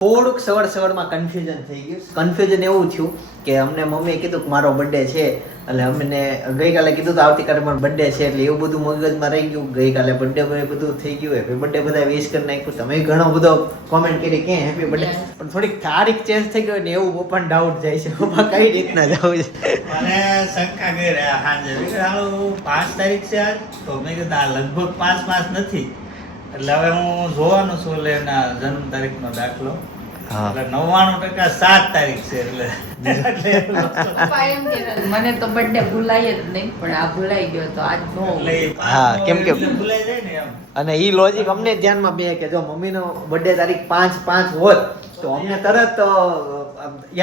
થોડુંક સવારમાં કન્ફ્યુઝન થઈ ગયું. કન્ફ્યુઝન એવું થયું કે અમને મમ્મીએ કીધું કે મારો બર્થડે છે, એટલે અમને ગઈકાલે કીધું તો આવતીકાલે મારો બર્થડે છે, એટલે એવું બધું મગજમાં રહી ગયું. ગઈકાલે બર્થડે બધું થઈ ગયું, હેપી બર્થડે બધા વિશ કરી નાખ્યું. તમે ઘણો બધો કોમેન્ટ કરી કે હેપી બર્થડે, પણ થોડીક તારીખ ચેન્જ થઈ ગઈ ને એવું પણ ડાઉટ જાય છે પપ્પા કઈ રીતના જવું છે. મને શંકા ગઈ રહ્યા હાજે 5 તારીખ છે આજ, તો મેં કીધું આ લગભગ 5 નથી, એટલે હવે હું જોવાનું છું એટલે એના જન્મ તારીખનો દાખલો. એટલે 99% 7 તારીખ છે. મને તો બર્થડે ભૂલાય જ નહીં, પણ આ ભૂલાઈ ગયો તો આજ નો. હા, કેમ કે ભૂલાઈ જાય ને એમ. અને ઈ લોજિક અમને ધ્યાનમાં બે કે જો મમ્મીનો બર્થડે તારીખ 5/5 હોત તો અમને તરત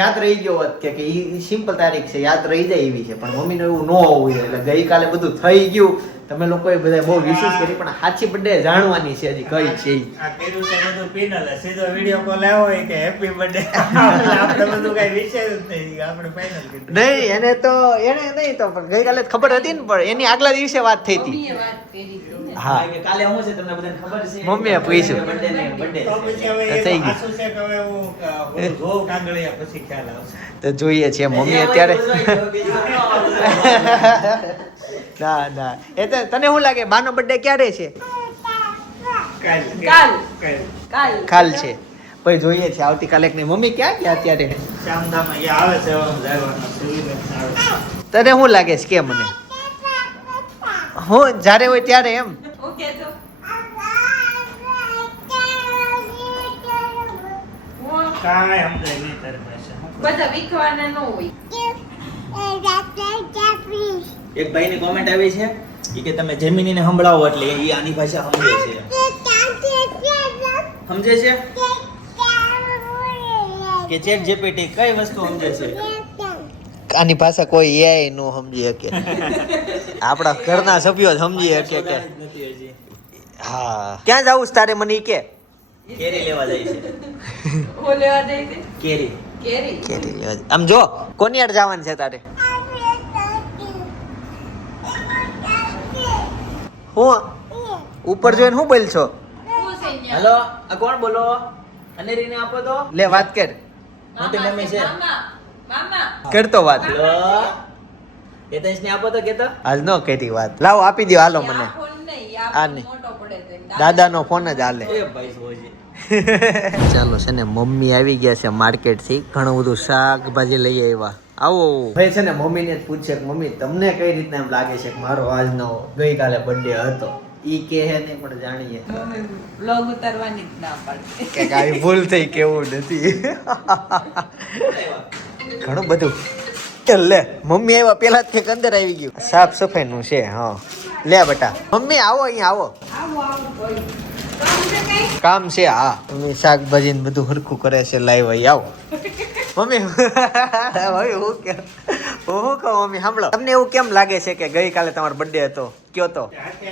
યાદ રહી ગયો હોત કે ઈ સિમ્પલ તારીખ છે, યાદ રહી જાય એવી છે. પણ મમ્મીનું એવું ન હોવું જોઈએ, એટલે ગઈકાલે બધું થઈ ગયું. તમે લોકોએ બધા બહુ વિશેષ કરી, પણ સાચી બર્થડે જાણવાની છે હજી કઈ છે. આ કર્યું છે બધું પિનલ, સીધો વિડિયો કોલ આવ્યો હોય કે હેપી બર્થડે. આપણે બધું કઈ વિશે જ નહીં, આપણે ફાઇનલ કરી નહીં એને નહીં તો પણ ગઈકાલે ખબર હતી ને, પણ એની આગલા દિવસે વાત થઈ હતી. હા, કે કાલે હું છે તમને બધાને ખબર છે. મમ્મીએ પૂછ્યું. બર્થડે ને બર્થડે. તો પછી હવે થઈ એ ગયું. પાછું છે કે હવે હું જોઉં કાંગળિયા પછી ખ્યાલ આવશે. તો જોઈએ છીએ મમ્મી અત્યારે. ના એ તો તને શું લાગે બાનો બર્થડે ક્યારે છે? કાલ છે. પછી જોઈએ છે આવતીકાલે કે મમ્મી ક્યાં ગયા અત્યારે? શ્યામધામ અહીંયા આવે છે, હવે જવાનું સુવિધા આવે છે. તને શું લાગે છે કે મને હું જ્યારે હોય ત્યારે એમ? ઓકે તો કાંઈ સમજાય નહીં તારી પાસે. બધા વિખવાના ન હોય. એક ભાઈની કોમેન્ટ આવી છે ઈ કે તમે જેમિનીને સંભળાવો એટલે ઈ આની ભાષા સમજે છે. સમજે છે કે ચેટ જીપીટી કઈ વસ્તુ સમજે છે? આની ભાષા કોઈ એઆઈ નો સમજી શકે. આપણા ઘરના સભ્યો જ સમજી શકે કે નથી હજી. હા. ક્યાં જાવું છે તારે મને ઈ કે? કેરી લેવા જાય છે. ઓ લેવા દે દે કેરી. કેરી. કેરી લેવા જ- આમ જો કોની યાર જવાનું છે તારે? હું ઉપર જોઈને હું બોલ છો? હું છે ન્યા? હેલો, આ કોણ બોલો? અનેરીને આપો તો. લે વાત કર. મોટી મમ્મી છે. મામા કરતો વાત. હેલો. કેતેશને આપો તો કેતો. આજ નો કરી વાત. લાવો આપી દો હાલો મને. આ ફોન નહીં, આ આ ફોન નહીં. મોટો પડે તો એમ. દાદાનો ફોન જ હાલે. એ ભાઈ સોજી. ચાલો છે ને મમ્મી આવી ગયા છે માર્કેટ થી, ઘણું બધું શાકભાજી લઈ આવ્યા. આવો ભાઈ છે ને મમ્મી ને જ પૂછે કે મમ્મી તમને કઈ રીતના એમ લાગે છે કે મારો આજનો ગઈકાલે બર્થડે હતો? ઈ કે હે ને પણ જાણીએ મમ્મી બ્લોગ ઉતારવાની જ ના પાડે. કે કાઈ ભૂલ થઈ કેવું નથી. ઘણું બધું કે લે મમ્મી આવ્યા પેલા જ કંઈક અંદર આવી ગયું. સાફ સફાઈ નું છે. હા લે બેટા મમ્મી આવો અહીંયા આવો. આવો આવો કોઈ કામ છે કઈ? કામ છે. હા મમ્મી શાકભાજી ને બધું હરખું કરે છે. લાવ અહીં આવો મમ્મી. ભાઈ હું કહું મમ્મી સાંભળો, તમને એવું કેમ લાગે છે કે ગઈકાલે તમારો બર્થડે હતો? કયો તો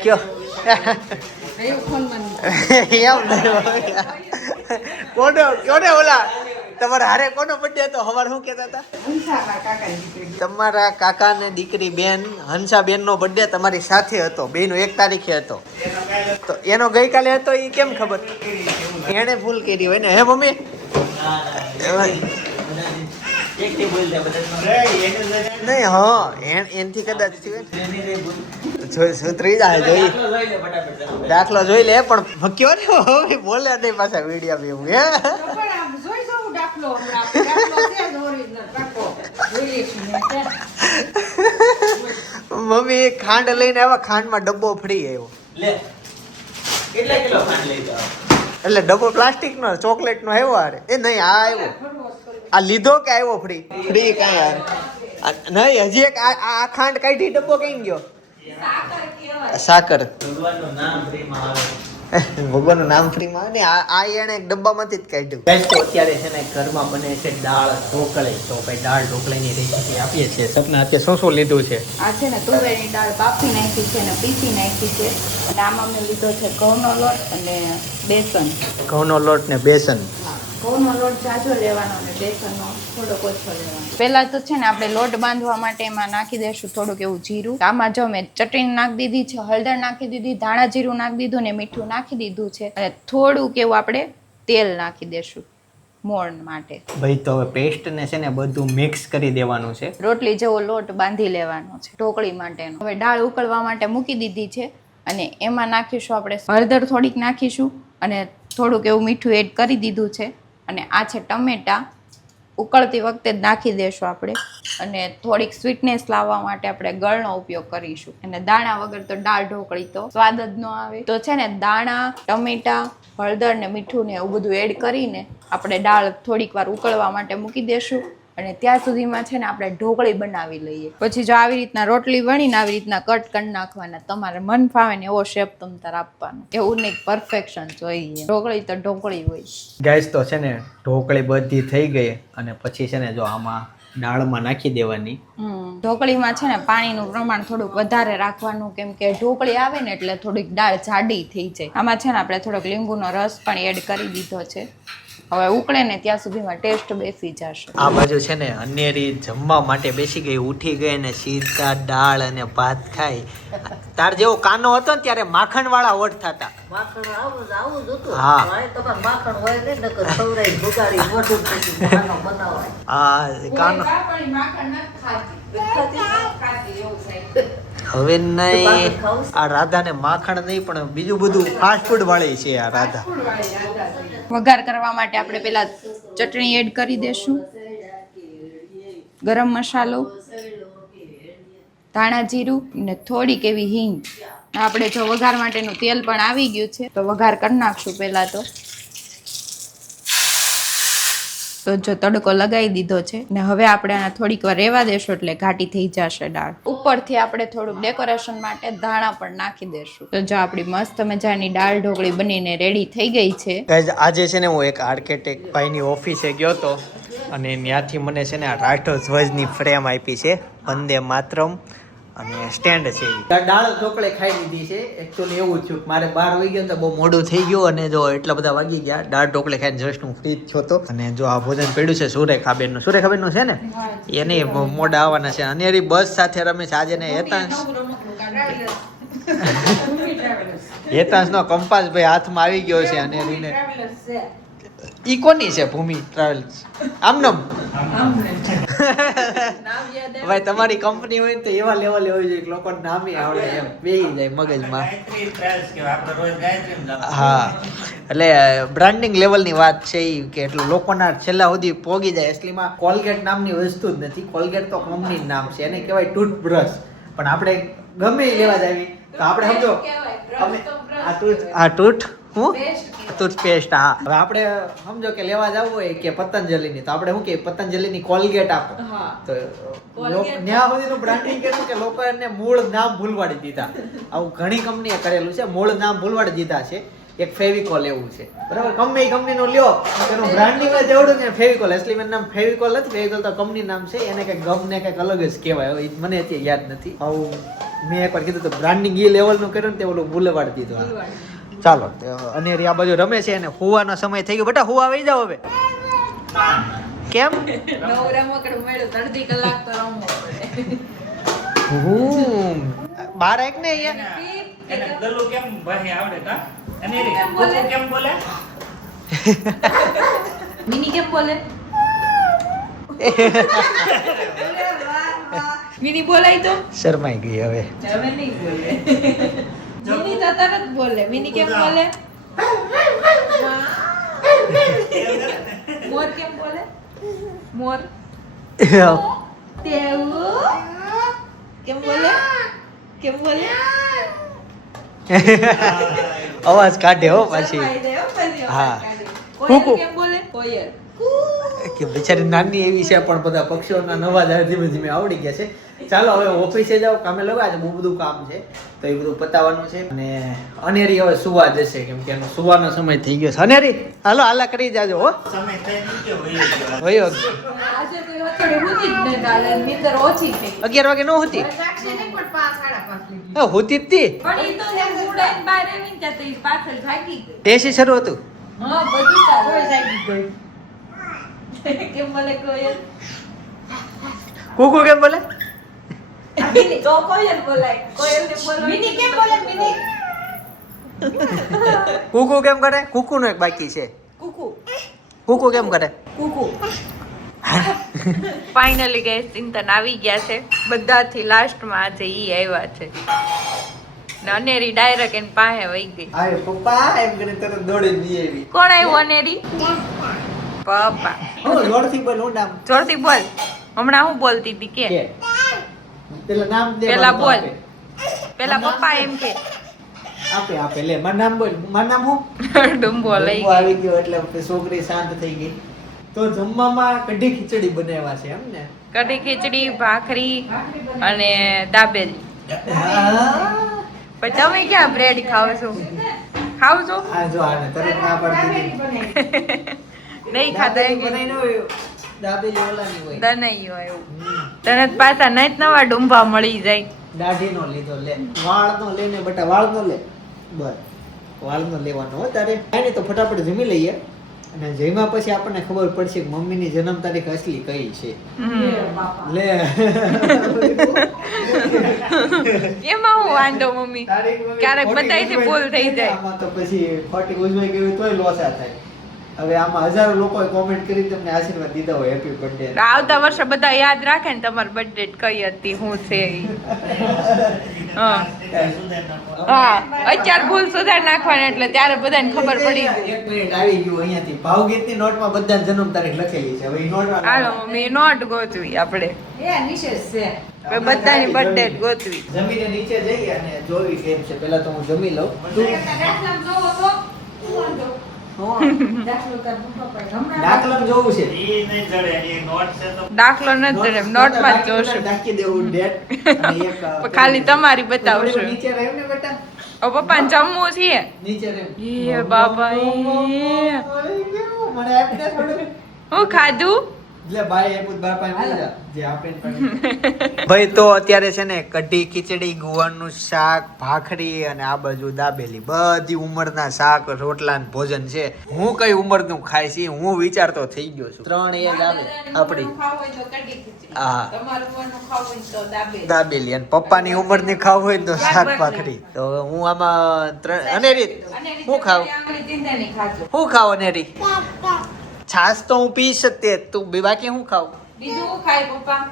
કયો. એવું ફોન બંધ. એમ કોનો કોને ઓલા તમારા હારે કોનો બર્થડે હતો? હવાર શું કહેતા હતા? હંસાના કાકાની દીકરી. તમારા કાકા ને દીકરી બેન હંસા બેન નો બર્થડે તમારી સાથે હતો. બેનો 1 તારીખે હતો. તો એનો ગઈકાલે હતો એ કેમ ખબર? એને ભૂલ કરી હોય ને. હે મમ્મી? એકથી બોલ દે બધા. નહીં હા એનથી કદાચ થયું હોય ને. સુધરી જાય જોઈ દાખલો જોઈ લે ફટાફટ ચાલો. દાખલો જોઈ લે પણ કયો ને હવે બોલે નહીં પાછા વિડીયો બી હું. હે પણ આમ જોઈ જવું દાખલો હમણાં. આપણે દાખલો છે જ original પાકો. જોઈ લઈશું ને ત્યાં. મમ્મી ખાંડ લઈને આવ્યા. ખાંડમાં ડબ્બો ફ્રી આવ્યો. લે. કેટલા કિલો ખાંડ લઈ જાવ? એટલે ડબ્બો પ્લાસ્ટિક નો ચોકલેટ નો આવ્યો. અરે એ નહીં આ આવ્યો. આ લીધો કે આવ્યો ફ્રી? ફ્રી કાંઈ યાર નહીં. હજી એક આ ખાંડ કાઢી ડબ્બો કઈ ગયો? સાકર કહેવાય. સાકર. ભગવાનનું નામ ફ્રીમાં આવે. ભગવાનનું નામ ફ્રીમાં ને આ એને એક ડબ્બામાંથી જ કાઢ્યું. ગાઈસ તો અત્યારે છે ને ઘરમાં બને છે દાળ ઢોકળી. તો ભાઈ દાળ ઢોકળીની રેસીપી આપીએ છીએ. સપના અત્યારે શું લીધું છે? આ છે ને તુવેરની દાળ બાફી નાખી છે અને પીસી નાખી છે. અને આમાં મેં લીધો છે ઘઉંનો લોટ અને બેસન. ઘઉંનો લોટ ને બેસન. ઘઉંનો લોટ જાજો લેવાનો અને બેસનનો થોડોક ઓછો લેવાનો. પહેલા તો છે ને આપણે લોટ બાંધવા માટે એમાં નાખી દઈશું થોડુંક એવું જીરું. આમાં જો મેં ચટણી નાખી દીધી છે, હળદર નાખી દીધી, ધાણા જીરું નાખી દીધું ને મીઠું નાખી દીધું છે. અને થોડુંક એવું આપણે તેલ નાખી દઈશું મોણ માટે. ભાઈ તો હવે પેસ્ટ ને છે ને બધું મિક્સ કરી દેવાનું છે. રોટલી જેવો લોટ બાંધી લેવાનો છે ઢોકળી માટેનો. હવે દાળ ઉકળવા માટે મૂકી દીધી છે અને એમાં નાખીશું આપણે હળદર થોડીક નાખીશું અને થોડુંક એવું મીઠું એડ કરી દીધું છે અને આ છે ટમેટા. ઉકળતી વખતે જ નાખી દેશું આપણે અને થોડીક સ્વીટનેસ લાવવા માટે આપણે ગળનો ઉપયોગ કરીશું. અને દાણા વગર તો દાળ ઢોકળી તો સ્વાદ જ ન આવે. તો છે ને દાણા, ટમેટા, હળદર ને મીઠું ને એવું બધું એડ કરીને આપણે દાળ થોડીક વાર ઉકળવા માટે મૂકી દેશું અને ત્યાં સુધીમાં છે ને આપણે ઢોકળી બનાવી લઈએ. પછી જો આવી રીતના રોટલી વણીને આવી રીતના કટ કરી નાખવાના. તમારે મન ફાવે ને એવો શેપ તમ તાર આપવાનો. એવું નહીં, પરફેક્શન જોઈએ. ઢોકળી તો ઢોકળી હોય. ગેસ તો છે ને ઢોકળી બધી થઈ ગઈ અને પછી છે ને જો આમાં દાળમાં નાખી દેવાની. ઢોકળીમાં છે ને પાણીનું પ્રમાણ થોડુંક વધારે રાખવાનું કેમ કે ઢોકળી આવે ને એટલે થોડીક દાળ જાડી થઈ જાય. આમાં છે ને આપણે થોડોક લીંબુનો રસ પણ એડ કરી દીધો છે. હવે ઉકળે ને ત્યાં સુધીમાં ટેસ્ટ બેસી જશે. આ બાજુ છે ને અનેરી જમવા માટે બેસી ગઈ, ઉઠી ગઈ ને સીધા દાળ અને ભાત ખાઈ. તાર જેવો કાનો હતો ને ત્યારે માખણ વાળા ઓઠ થતા. માખણ આવું જ હતું. હા. ભાઈ તમારે માખણ હોય ને નકર ખવડાવી બગાડી મોઢું પછી ખાનો બનાવાય. આ કાનો હવે નહીં. આ રાધાને માખણ નહીં પણ બીજું બધું ફાસ્ટ ફૂડ વાળી છે આ રાધા. વઘાર કરવા માટે આપણે પેલા ચટણી એડ કરી દેશું, ગરમ મસાલો, ધાણા જીરું ને થોડીક એવી હિંગ. આપણે જો વઘાર માટેનું તેલ પણ આવી ગયું છે તો વઘાર કરી નાખશું પહેલા તો જો તડકો લગાવી દીધો છે ને હવે આપણે આને થોડીક વાર રહેવા દેશું એટલે ઘાટી થઈ જશે દાળ. ઉપરથી આપણે થોડુંક ડેકોરેશન માટે ધાણા પણ નાખી દેશું. તો જો આપણી મસ્ત મજાની દાળ ઢોકળી બનીને રેડી થઈ ગઈ છે. આજે છે ને હું એક આર્કિટેક્ટ ભાઈની ઓફિસે ગયો હતો અને ત્યાંથી મને છે ને આ રાષ્ટ્ર ધ્વજની ફ્રેમ આપી છે, વંદે માતરમ અને સ્ટેન્ડ છે. દાળ ઢોકળી ખાઈ લીધી છે. એકચ્યુઅલી એવું થયું કે મારે 12 વાગી ગયો તો બહુ મોડું થઈ ગયું અને જો એટલા બધા વાગી ગયા. દાળ ઢોકળી ખાઈને જસ્ટ હું ફ્રી થયો હતો અને જો આ ભોજન પડ્યું છે સુરેખાબેનનું. સુરેખાબેનનું છે ને એને મોડા આવવાના છે અને એની બસ સાથે રમે છે આજે ને હેતાંશનો કંપાસ ભાઈ હાથમાં આવી ગયો છે અને એને ઈ કોની છે? ભૂમિ ટ્રાવેલ્સ. આમનમ ભાઈ તમારી કંપની હોય તો એવા લેવલે હોય છે કે લોકોને નામે આવડે એમ બેહી જાય મગજમાં. ગાયત્રી ટ્રાવેલ્સ કહેવાય. આપણે રોજ ગાયત્રીમાં જવાનું. હા, એટલે બ્રાન્ડિંગ લેવલની વાત છે ઈ કે એટલું લોકોના છેલ્લા સુધી પોગી જાય. એસલીમાં કોલગેટ નામની વસ્તુ જ નથી. કોલગેટ તો કંપનીનું નામ છે, એને કહેવાય ટૂથબ્રશ. પણ આપણે ગમે એ લેવા જાવી તો આપણે સમજો અમે આ ટૂથપેસ્ટ. હા, હવે આપણે સમજો કે લેવા જવું હોય કે પતંજલિની તો આપણે શું કે પતંજલિની કોલગેટ આપો તો ન્યા સુધીનું બ્રાન્ડિંગ કર્યું કે લોકો એને મૂળ નામ ભૂલવાડી દીધા. આવું ઘણી કંપનીએ કરેલું છે, મૂળ નામ ભૂલવાડી દીધા છે. એક ફેવિકોલ એવું છે, બરાબર? ગમે એ કંપનીનું લ્યો એનું બ્રાન્ડિંગ જ એવડું ને ફેવિકોલ. એસલી એનું નામ ફેવિકોલ નથી, ફેવિકોલ તો કંપની નામ છે. એને કંઈક ગમને કંઈક અલગ જ કહેવાય. હવે મને અત્યારે યાદ નથી. આવું મેં એકવાર કીધું તો બ્રાન્ડિંગ એ લેવલનું કર્યું ને તે ઓલું ભૂલવાડી દીધું. ચાલો અનેરી આ બાજુ રમે છે અને હુવાનો સમય થઈ ગયો. બેટા હુવા આવી જાવ હવે. કેમ? બાર એક ને અહીંયા એને ગલ્લું કેમ ભાઈ આવડે કા? અને કુકુ કેમ બોલે? મિની કેમ બોલે? મિની બોલાય તો શરમાઈ ગઈ હવે. હવે નહીં બોલે. મિની તો તરત બોલે. મિની કેમ બોલે? મોર કેમ બોલે? મોર તેવું કેમ બોલે? કેમ બોલે? અવાજ કાઢે હો પાછી. હા. કોયલ કેમ બોલે? કોયલ કે બિચારી નાની એવી છે પણ બધા પક્ષીઓના નવા ધીમે ધીમે આવડી ગયા છે. ચાલો હવે ઓફિસે જાઓ, કામે લગાવે છે. બહુ બધું કામ છે તો એ બધું પતાવવાનું છે અને અનેરી હવે સુવા જશે કેમ કે એનો સુવાનો સમય થઈ ગયો છે. અનેરી હાલો હાલા કરી જાજો હો. સમય થઈ ગયો કે વયો આજે કોઈ હોતડે હોતી જ નહીં. કાલે નીંદર ઓછી થઈ. 11 વાગે નો હતી. સાક્ષી નહીં પણ 5:30 લીધી. હોતી જ તી. પણ ઈ તો એમ ઉડાઈને બહાર આવીને ત્યાં તો ઈ પાછળ ભાગી ગઈ. ટેસી શરૂ હતું. હા, બધું સારું ભાગી ગઈ. કેમ બોલે કોયલ? કુકુ કેમ બોલે? મિની તો કોયલ બોલાય. કોયલ ને બોલો. મિની કેમ બોલે? મિની કુકુ કેમ કરે? કુકુ નો એક બાકી છે. કુકુ. કુકુ કેમ કરે? ફાઇનલી ગાઈસ ચિંતન આવી ગયા છે. બધાથી લાસ્ટમાં આજે ઈ આવ્યા છે ને અનેરી ડાયરેક્ટ એન પાસે વહી ગઈ. આય પપ્પા એમ કરીને તરત દોડીને બી આવી. કોણ આવ્યું અનેરી? પપ્પા. હું જોરથી બોલ, હું નામ જોરથી બોલ. હમણાં હું બોલતી હતી કે પેલા નામ દે. પેલા મારું બોલ. આપે. પેલા પપ્પા એમ કે આપે લે મારું નામ બોલ. મારું નામ હું? ડુંબો લઈ ડુંબો આવી ગયો એટલે છોકરી શાંત થઈ ગઈ. તો જમવામાં કઢી ખીચડી બનાવ્યા છે એમ ને? કઢી ખીચડી, ભાખરી અને દાબેલી. પણ તમે ક્યાં બ્રેડ ખાવ છો? ખાવ છો? આ જો આને તરત ના પાડતી હતી. નહીં ખાતા દાબેલી બનાવી ન હોય. દાબેલી ઓલાની હોય. દનૈયો એવું. તને પાછા નત નવા ડુંબા મળી જાય. દાઢીનો લીધો લે. વાળનો લે ને બટા વાળનો લે. બસ વાળનો લેવાનો હો તારે. કાંઈ નહીં તો ફટાફટ જમી લઈએ અને જમ્યા પછી આપણને ખબર પડશે કે મમ્મીની જન્મ તારીખ અસલી કઈ છે. લે એમાં હું વાંધો મમ્મી? ક્યારેક બધાયથી ભૂલ થઈ જાય. આમાં તો પછી ખોટી ઉજવાઈ ગઈ હોય તોય લોસા થાય. હવે આમાં હજારો લોકોએ કોમેન્ટ કરી તમને આશીર્વાદ દીધા હોય હેપી બર્થડે. આવતા વર્ષે બધા યાદ રાખે ને તમારી બર્થડે કઈ હતી હું છે ઈ. હા અત્યારે ભૂલ સુધાર નાખવાની એટલે ત્યારે બધાને ખબર પડી ગઈ. એક મિનિટ આવી ગયું અહીંયાથી ભાવગીતની નોટમાં બધા જન્મ તારીખ લખેલી છે. હવે ઈ નોટમાં હાલો મમ્મી નોટ ગોતવી આપણે. હવે બધાની બર્થડે ગોતવી. જમીને નીચે જઈએ અને જોવી કેમ છે. પહેલા તો હું જમી લઉં. દાખલા જોવું છે. ઈ નહીં જડે, ઈ નોટ છે તો દાખલો નથી જડે, નોટમાં જ જોશું. નાખી દેવું ડેટ અને એક પણ ખાલી તમારી બતાવશો. નીચે રહ્યું ને બેટા. ઓ પપ્પાને જમવું છે. નીચે રહ્યું. એ બાબા એ મને આપને થોડું. હું ખાધું? એટલે ભાઈ એ પૂછ બાપા ને બોલ જે આપે ભાઈ. તો અત્યારે છે ને કઢી ખીચડી, ગુવારનું શાક, ભાખરી અને આ બાજુ દાબેલી, બધી ઉંમરના શાક રોટલા ને ભોજન છે. હું કઈ ઉંમરનું ખાઈશ ઈ હું વિચારતો થઈ ગયો છું. 3 એજ આવે આપડી. હા દાબેલી અને પપ્પાની ઉંમરની ખાવું હોય તો શાક ભાખરી. તો હું આમાં અને રીત હું ખાવ હું ખાવ અને રીત છાસ તો હું પી શકતે. તું બાકી હું ખાવ? બીજું હું ખાય પપ્પા?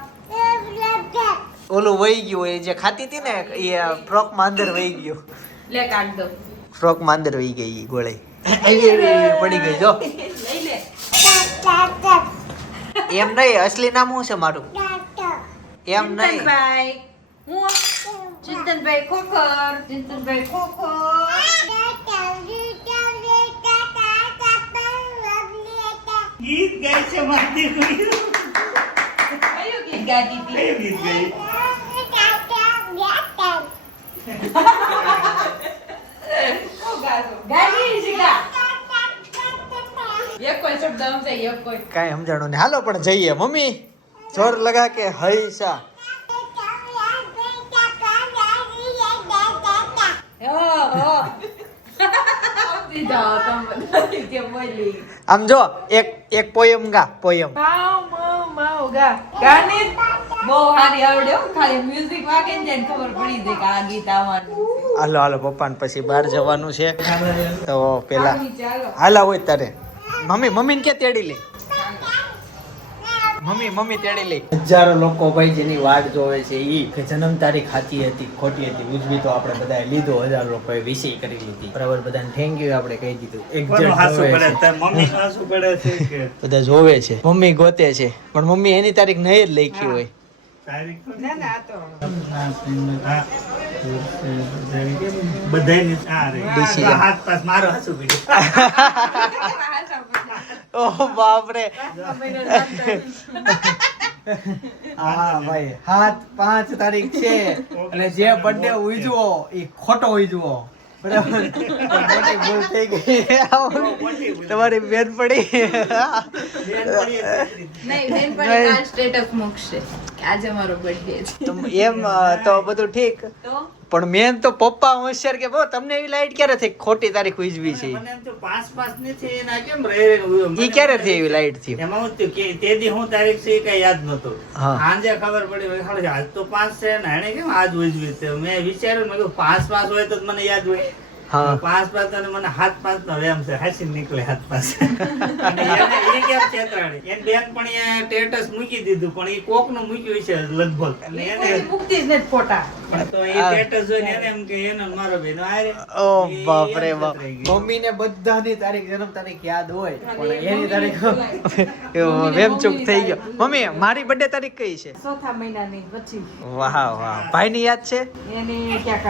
ઓલું વહી ગયું એ જે ખાતી હતી ને એ ફ્રોક માં અંદર વહી ગયું. લે કાઢ દો. ફ્રોક માં અંદર વહી ગઈ ઈ ગોળાઈ. પડી ગઈ જો. લઈ લે. એમ નહીં અસલી નામ શું છે મારું? એમ નહીં. ચિંતનભાઈ. હું ચિંતનભાઈ ખોખર. ચિંતનભાઈ ખોખર. ગીત ગાય છે મારી દીકરી. કયું ગીત ગાતી હતી? કયું ગીત ગાય? ગાડી શીખા. એક કોઈ શબ્દ સમજાય એક કોઈ. કાંઈ સમજાણું નહીં. હાલો પણ જઈએ. મમ્મી જોર લગા કે હૈસા. આમ જો એક પોયમ ગા પોયમ. બહુ સારી આવડે હો. ખાલી મ્યુઝિક વાગે ને ત્યારે ખબર પડી જાય કે આ ગીત આવવાનું છે. હાલો હાલો પપ્પાને પછી બહાર જવાનું છે તો પેલા ચાલો. હાલા હોય તારે મમ્મીને કે તેડી લે. મમ્મી તેડી લે. હજારો લોકો ભાઈ જેની વાટ જોવે છે ઈ કે જન્મ તારીખ સાચી હતી ખોટી હતી ઉજવી તો આપણે બધાએ લીધો. હજારો લોકોએ વિષય કરી લીધી. બરાબર બધાને થેન્ક યુ આપણે કહી દીધું. કોનું હાસું એક્ઝેક્ટ પડે? તાર મમ્મી હાસું પડે છે કે બધા જોવે છે. મમ્મી ગોતે છે પણ મમ્મી એની તારીખ નહીં જ લખી હોય. તારીખ તો હા. બધાયની આ રે. Decision. આ હાથ પાસ મારો હાસું પડ્યું. ઓહ બાપ રે. હા ભાઈ 7-5 તારીખ છે એટલે જે બર્થડે ઉજવો એ ખોટો ઉજવો. બરાબર મોટી ભૂલ થઈ ગઈ તમારી બેન પડી. નહીં બેનપણી કાલ સ્ટેટસ મૂકશે કે આજે મારો બર્થડે છે. એમ તો બધું ઠીક તો પણ મેન તો પપ્પા હોશિયાર કે બહુ તમને એવી લાઈટ ક્યારે થઈ ખોટી તારીખ ઉજવી છે? મને એમ તો 5 નથી એના કેમ રે ઈ ક્યારે થઈ એવી લાઈટ થી? એમાં હું થયું કે તે દી હું તારીખ છે એ કઈ યાદ નતો. હા. સાંજે ખબર પડી મેં કીધું આજ તો 5 છે ને એને કેમ આજ ઉજવી છે. મેં વિચાર્યું મેં કીધું 5 હોય તો મને યાદ હોય. હા. 5 પાસ અને મને 7 પાસ નો વેમ છે હાસી નીકળે 7 પાસ અને એને ઈ કેમ છેતરાણી એને બેન પણ એ સ્ટેટસ મૂકી દીધું પણ એ કોક નું મૂક્યું છે લગભગ અને એને મુક્તિ જ નથી ફોટા પણ તો એ સ્ટેટસ જોઈને એને એમ કે એનો ને મારો બેનો આરે ઓ બાપ રે બાપ. મમ્મીને બધાની તારીખ જન્મ તારીખ યાદ હોય પણ એની તારીખ વેમચૂક થઈ ગયો. મમ્મી મારી બર્થડે તારીખ કઈ છે? ચોથા મહિનાની પછી વાહ વાહ. ભાઈની યાદ છે? એની ક્યાંક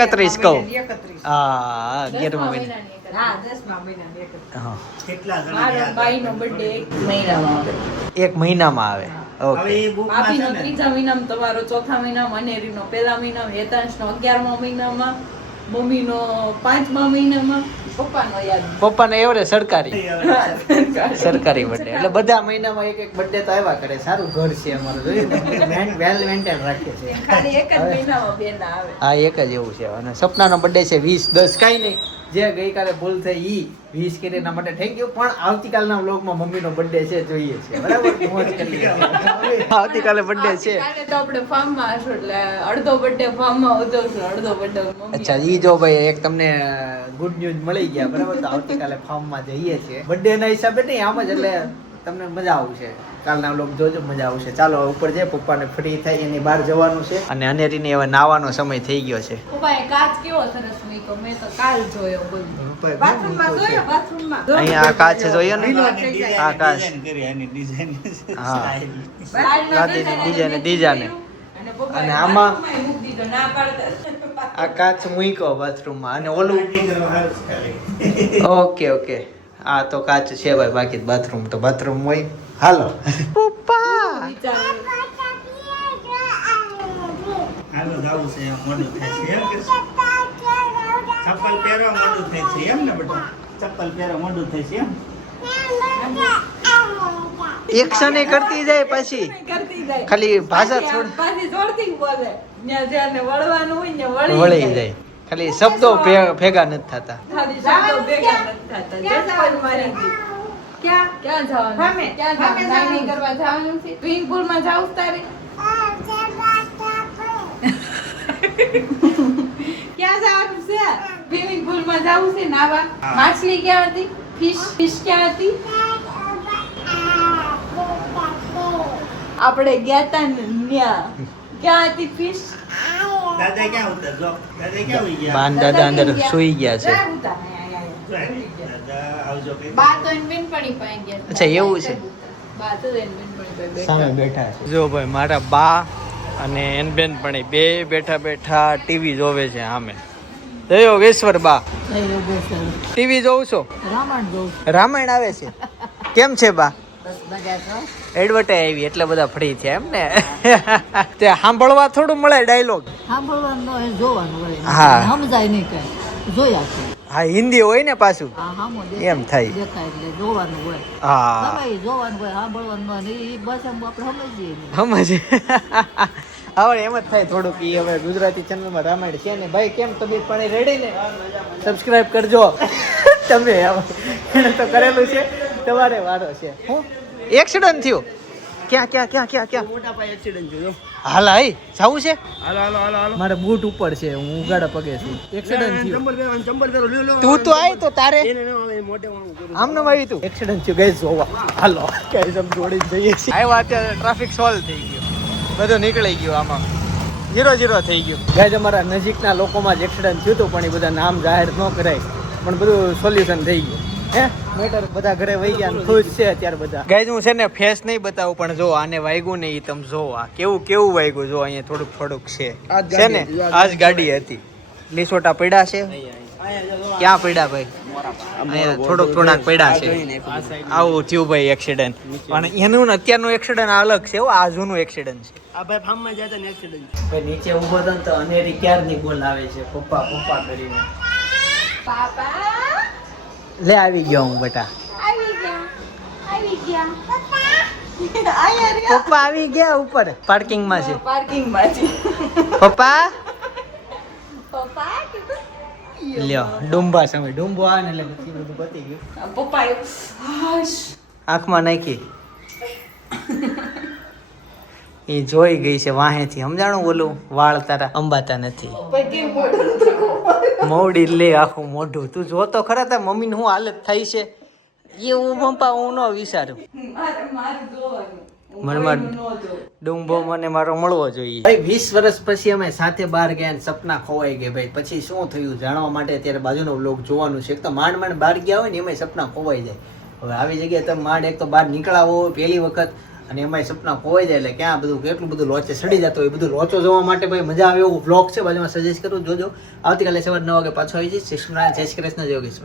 31 કહું. 31 હા 11મા મહિને. હા 10મા મહિનાની 31 હા કેટલા જણા મારા યાદ ભાઈનો બર્થડે 1 મહિનામાં આવે. એક મહિનામાં આવે. હવે ઓકે. એ બુકમાં છે ભાભીનો ને 3જા મહિનામાં, તમારો 4થા મહિનામાં, અનેરીનો 1લા મહિનામાં, હેતાંશનો 11મા મહિનામાં, મમ્મીનો 5મા મહિનામાં, પપ્પાનો યાદ પપ્પાને એવરે સરકારી હવે સરકારી બર્થડે એટલે બધા મહિનામાં એક એક બર્થડે તો આવ્યા કરે. સારું ઘર છે અમારું, જોયું ને વેલ મેન્ટેન રાખે છે. ખાલી એક જ મહિનામાં બે ના આવે. હા એક જ એવું છે. અને સપનાનો બર્થડે છે 20/10 કાંઈ નહીં, જે ગઈકાલે ભૂલ થઈ ઈ 20 કરી એના માટે થેન્ક યુ. પણ આવતીકાલના વ્લોગમાં મમ્મીનો બર્થડે છે, જોઈએ છે બરાબર. મોજ કરીએ. આવતીકાલે બર્થડે છે. કાલે તો આપણે ફાર્મમાં હશું એટલે અડધો બર્થડે ફાર્મમાં ઉજવશું, અડધો બર્થડે મમ્મી. અચ્છા ઈ જો ભાઈ એક તમને ગુડ ન્યૂઝ મળી ગયા બરાબર. તો આવતીકાલે ફાર્મમાં જઈએ છીએ બર્થડે ના હિસાબે નહીં, આમ જ એટલે તમને મજા આવશે. કાલના વ્લોગ જોજો, મજા આવશે. ચાલો ઉપર જઈએ, પપ્પાને ફ્રી થાય એની બહાર જવાનું છે અને અનેરીને હવે નાવાનો સમય થઈ ગયો છે. પપ્પાએ કાચ કેવો સરસ મૂક્યો, મેં તો કાલ જોયો બધું. બાથરૂમમાં જોયો બાથરૂમમાં અહીંયા આ કાચ જોયો ને, આ કાચ. ડિઝાઇન કરી આની ડિઝાઇન હા. કાલનો રાતીની ડીજાને ડીજાને. અને પપ્પાએ અને આમાં બાથરૂમમાં મૂકી દીધો, ના પાડતા. આ કાચ મૂક્યો બાથરૂમમાં અને ઓલું. Okay okay. આ તો કાચ છે ભાઈ, બાકી બાથરૂમ તો બાથરૂમ હોય. હાલો પપ્પા. વિચાર હાલો જાવું છે મોડું થાય છે એમ કે ચપ્પલ પહેરવા મોડું થાય છે એમ ને બેટા ચપ્પલ પહેરવા મોડું થાય છે એમ એક્શન એ કરતી જાય પછી કરતી જાય. ખાલી ભાષા પાછી થોડી પાછી જોરથી બોલે. ન્યા જ્યાંને વળવાનું હોય ને વળી જાય. ખાલી શબ્દો ભેગા નથી થતા. ખાલી શબ્દો ભેગા નથી થતા. જસ્ટ મારી ગઈ. ક્યાં જવાનું? સામે. ક્યાં સામે જવાનું? નાની જવાનું. કરવા જવાનું છે? સ્વિમિંગ પુલમાં જાવું છે તારે? ક્યાં જવાનું છે? સ્વિમિંગ પુલમાં જાવું છે નાવા? માછલી ક્યાં હતી? ફિશ ક્યાં હતી? આપણે ગયા તા ને ન્યા. ક્યાં હતી ફિશ? દાદા ક્યાં ઉતર જો દાદા ક્યાં હોઈ ગયા બાન દાદા અંદર સુઈ ગયા છે. ક્યાં હતા? દાદા આવજો કઈ બા તો એની બેનપણી પાસે ગયા હતા. અચ્છા, એવું છે? બા તો એની બેનપણી પાસે બેઠા. સામે બેઠા છે. જો ભાઈ મારા બા અને એન બેનપણી બે બેઠા બેઠા ટીવી જોવે છે સામે. જય યોગેશ્વર બા. ટીવી જોઉં છો? રામાયણ જોઉં રામાયણ આવે છે. કેમ છે બા? બસ મજા છો એડવર્ટાઈઝ આવી એટલે બધા ફ્રી છે એમ ને. તે સાંભળવા થોડું મળે ડાયલોગ. સાંભળવાનું ન હોય જોવાનું હોય હા. સમજાય નહીં કઈ જોયા છે હા હિન્દી હોય ને પાછું. હા હામો એમ થાય. દેખાય એટલે જોવાનું હોય હા ગમે ઈ જોવાનું હોય સાંભળવાનું હોય ને એ ભાષામાં આપણે સમજીએ નહીં સમજ. હવે એમ જ થાય થોડુંક. ઈ હવે ગુજરાતી ચેનલમાં રામાયણ છે ને ભાઈ. કેમ તબિયત પાણી રેડી ને? સબસ્ક્રાઇબ કરજો. તમે એને તો કરેલું છે, તમારે વારો છે. હું એક્સિડન્ટ થયો? ક્યાં મોટા પાયે એક્સિડન્ટ થયો. હાલ આઈ જાવું છે? મારે બૂટ ઉપર છે, હું ઉગાડા પગે છું. એક્સિડન્ટ થયો. તું તો આય તો તારે આમને આવી તું. એક્સિડન્ટ થયો ગઈ જોવા. હાલો ગાઈસ આમ જોડી જઈએ છીએ. આવ્યા અત્યારે ટ્રાફિક સોલ્વ થઈ ગયો, બધું નીકળી ગયું. આમાં 0-0 થઈ ગયું. ગાઈસ અમારા નજીકના લોકોમાં જ એક્સિડન્ટ થયું હતું પણ એ બધા નામ જાહેર ન કરાય, પણ બધું સોલ્યુશન થઈ ગયું. હે મેટર બધા ઘરે વહી ગયા ને ખુશ છે અત્યારે બધા. ગાઈસ હું છે ને ફેસ નહીં બતાવું પણ જો આને વાગ્યું ને ઈ તમે જો આ કેવું વાગ્યું. જો અહીંયા થોડુંક છે ને આજ ગાડી હતી. લીસોટા પડ્યા છે. ક્યાં પડ્યા ભાઈ? અહીંયા થોડાક પડ્યા છે. આવું થયું ભાઈ એક્સિડન્ટ. પણ એનું ને અત્યારનું એક્સિડન્ટ અલગ છે. આ જૂનું એક્સિડન્ટ છે. આ ભાઈ ફાર્મમાં જાય તો એક્સિડન્ટ. ભાઈ નીચે ઊભો હતો ને તો અનેરી ક્યારની બોલ આવે છે પપ્પા કરીને. પાપા લે આવી ગયો હું બેટા. આવી ગયા પપ્પા આવી ગયા ઉપર પાર્કિંગમાં છે. પાર્કિંગમાં છે. પપ્પા પપ્પા લ્યો ડુંબા સમય ડુંબો આવે ને એટલે પછી બધું પતી ગયું. પપ્પા હાશ આંખમાં નાખી એ જોઈ ગઈ છે વાહેથી સમજાણું ઓલું વાળ તારા અંબાતા નથી મોડી લે આખું મોઢું તું જોતો ખરા તાર મમ્મીને શું હાલત થઈ છે એવું પપ્પા હું ન વિચાર્યું ડુંબો મને મારો મળવો જોઈએ ભાઈ 20 વર્ષ પછી અમે સાથે બહાર ગયા ને સપના ખોવાઈ ગયા ભાઈ પછી શું થયું જાણવા માટે અત્યારે બાજુનો વ્લોગ જોવાનું છે એક તો માંડ માંડ બહાર ગયા હોય ને એમાં સપના ખોવાઈ જાય હવે આવી જગ્યાએ તમે માંડ એક તો બહાર નીકળ્યા હોય પહેલી વખત અને એમાંય સપના ખોવાઈ જાય એટલે ક્યાં બધું કેટલું બધું લોચે સડી જતો હોય બધું લોચો જોવા માટે ભાઈ મજા આવે એવું વ્લોગ છે બાજુમાં સજેસ્ટ કરું જોજો આવતીકાલે સવારે 9 વાગે પાછો આવી જઈશ જય શ્રી કૃષ્ણ જય શ્રી કૃષ્ણ જય